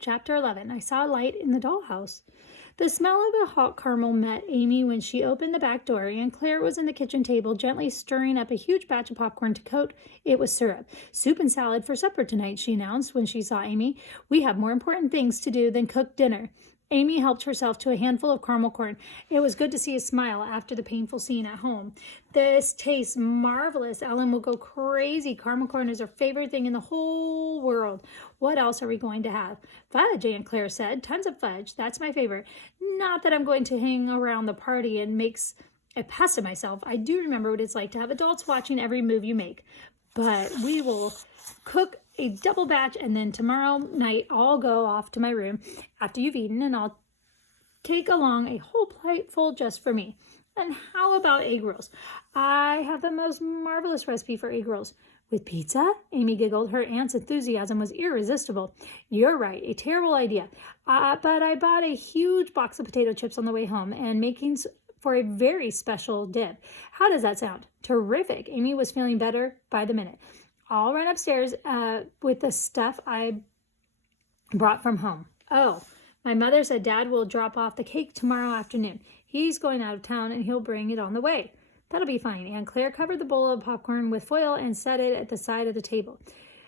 Chapter 11. I saw a light in the dollhouse. The smell of the hot caramel met Amy when she opened the back door, and Claire was in the kitchen table gently stirring up a huge batch of popcorn to coat it with syrup. Soup and salad for supper tonight, she announced when she saw Amy. We have more important things to do than cook dinner. Amy helped herself to a handful of caramel corn. It was good to see a smile after the painful scene at home. This tastes marvelous. Ellen will go crazy. Caramel corn is her favorite thing in the whole world. What else are we going to have? Fudge, Aunt Claire said. Tons of fudge. That's my favorite. Not that I'm going to hang around the party and makes a pest of myself. I do remember what it's like to have adults watching every move you make. But we will cook a double batch, and then tomorrow night I'll go off to my room after you've eaten, and I'll take along a whole plate full just for me. And how about egg rolls? I have the most marvelous recipe for egg rolls. With pizza? Amy giggled. Her aunt's enthusiasm was irresistible. You're right, a terrible idea. But I bought a huge box of potato chips on the way home and makings for a very special dip. How does that sound? Terrific. Amy was feeling better by the minute. I'll run upstairs with the stuff I brought from home. Oh, my mother said Dad will drop off the cake tomorrow afternoon. He's going out of town and he'll bring it on the way. That'll be fine. Aunt Claire covered the bowl of popcorn with foil and set it at the side of the table.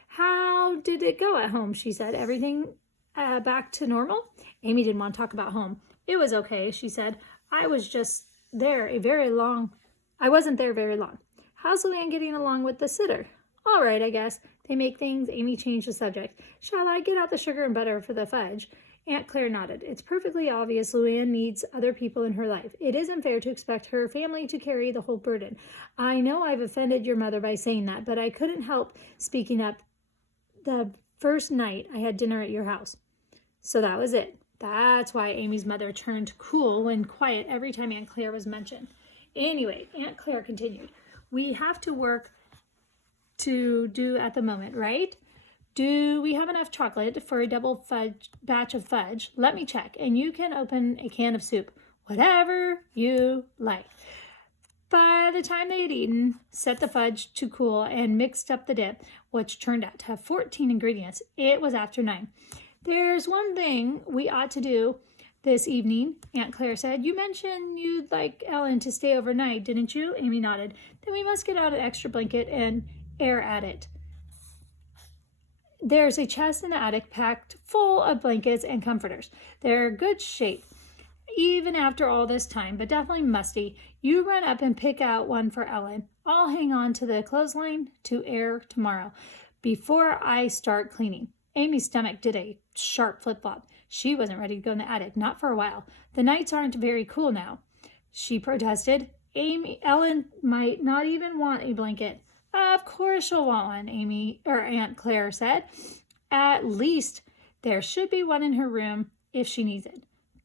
How did it go at home? She said. Everything back to normal? Amy didn't want to talk about home. It was okay, she said. I wasn't there very long. How's Luann getting along with the sitter? All right, I guess. They make things. Amy changed the subject. Shall I get out the sugar and butter for the fudge? Aunt Claire nodded. It's perfectly obvious Luann needs other people in her life. It isn't fair to expect her family to carry the whole burden. I know I've offended your mother by saying that, but I couldn't help speaking up the first night I had dinner at your house. So that was it. That's why Amy's mother turned cool when quiet every time Aunt Claire was mentioned. Anyway, Aunt Claire continued. We have to work to do at the moment, right? Do we have enough chocolate for a double batch of fudge? Let me check, and you can open a can of soup. Whatever you like. By the time they had eaten, set the fudge to cool, and mixed up the dip, which turned out to have 14 ingredients, it was after 9. There's one thing we ought to do this evening, Aunt Claire said. You mentioned you'd like Ellen to stay overnight, didn't you? Amy nodded. Then we must get out an extra blanket and air at it. There's a chest in the attic packed full of blankets and comforters. They're good shape, even after all this time, but definitely musty. You run up and pick out one for Ellen. I'll hang on to the clothesline to air tomorrow before I start cleaning. Amy's stomach did a sharp flip-flop. She wasn't ready to go in the attic, not for a while. The nights aren't very cool now, she protested. Ellen might not even want a blanket. Of course she'll want one, Aunt Claire said. At least there should be one in her room if she needs it.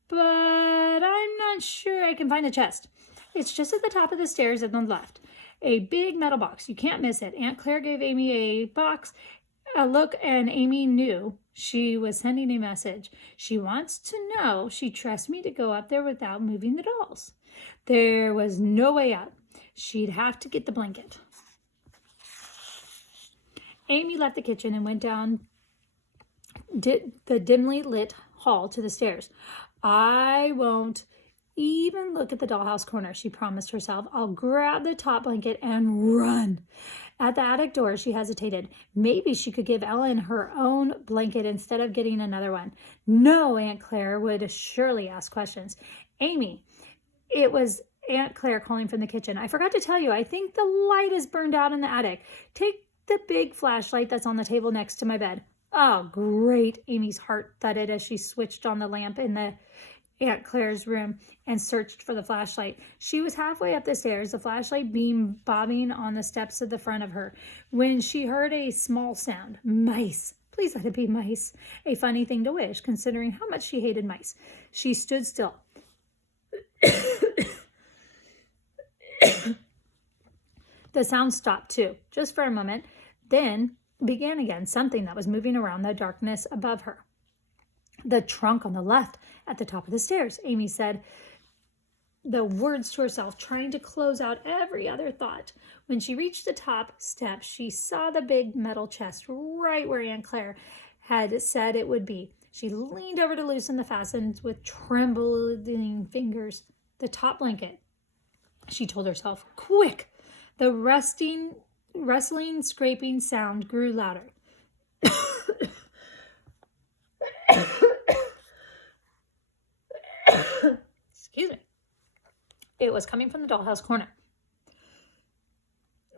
But I'm not sure I can find the chest. It's just at the top of the stairs on the left. A big metal box. You can't miss it. Aunt Claire gave Amy a look, and Amy knew she was sending a message. She wants to know she trusts me to go up there without moving the dolls. There was no way out. She'd have to get the blanket. Amy left the kitchen and went down the dimly lit hall to the stairs. I won't even look at the dollhouse corner, she promised herself. I'll grab the top blanket and run. At the attic door, she hesitated. Maybe she could give Ellen her own blanket instead of getting another one. No, Aunt Claire would surely ask questions. Amy, it was Aunt Claire calling from the kitchen. I forgot to tell you, I think the light is burned out in the attic. Take the big flashlight that's on the table next to my bed. Oh, great. Amy's heart thudded as she switched on the lamp in the Aunt Claire's room and searched for the flashlight. She was halfway up the stairs, the flashlight beam bobbing on the steps at the front of her, when she heard a small sound. Mice. Please let it be mice. A funny thing to wish, considering how much she hated mice. She stood still. The sound stopped too, just for a moment, then began again, something that was moving around the darkness above her. The trunk on the left at the top of the stairs, Amy said the words to herself, trying to close out every other thought. When she reached the top step, she saw the big metal chest right where Aunt Claire had said it would be. She leaned over to loosen the fastenings with trembling fingers. The top blanket, she told herself. Quick! The rustling, scraping sound grew louder. Excuse me. It was coming from the dollhouse corner.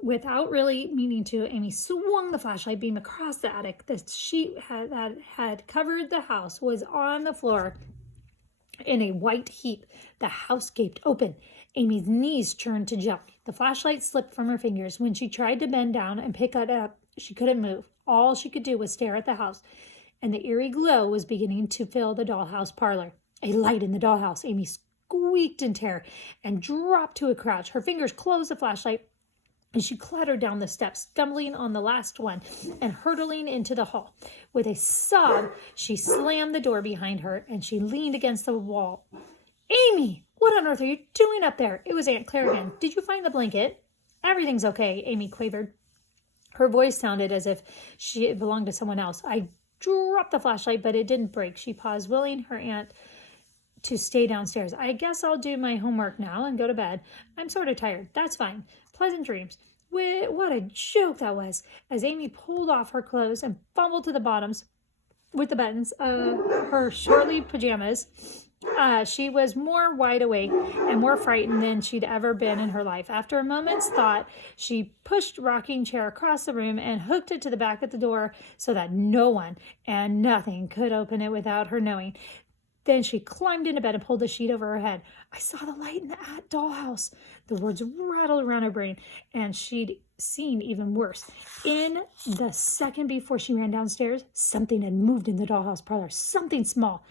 Without really meaning to, Amy swung the flashlight beam across the attic. The sheet that had covered the house was on the floor in a white heap. The house gaped open. Amy's knees turned to jump. The flashlight slipped from her fingers. When she tried to bend down and pick it up, she couldn't move. All she could do was stare at the house, and the eerie glow was beginning to fill the dollhouse parlor. A light in the dollhouse. Amy squeaked in terror and dropped to a crouch. Her fingers closed the flashlight, and she clattered down the steps, stumbling on the last one and hurtling into the hall. With a sob, she slammed the door behind her, and she leaned against the wall. Amy, what on earth are you doing up there? It was Aunt Claire again. Did you find the blanket? Everything's okay, Amy quavered. Her voice sounded as if she belonged to someone else. I dropped the flashlight, but it didn't break. She paused, willing her aunt to stay downstairs. I guess I'll do my homework now and go to bed. I'm sort of tired. That's fine. Pleasant dreams. What a joke that was. As Amy pulled off her clothes and fumbled to the bottoms with the buttons of her short-sleeved pajamas, she was more wide awake and more frightened than she'd ever been in her life. After a moment's thought, she pushed the rocking chair across the room and hooked it to the back of the door so that no one and nothing could open it without her knowing. Then she climbed into bed and pulled the sheet over her head. I saw the light in the dollhouse. The words rattled around her brain, and she'd seen even worse. In the second before she ran downstairs, something had moved in the dollhouse parlor. Something small,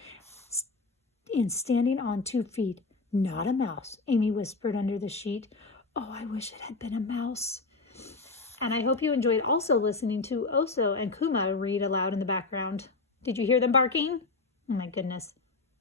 and standing on 2 feet. Not a mouse, Amy whispered under the sheet. Oh, I wish it had been a mouse. And I hope you enjoyed also listening to Oso and Kuma read aloud in the background. Did you hear them barking? Oh my goodness.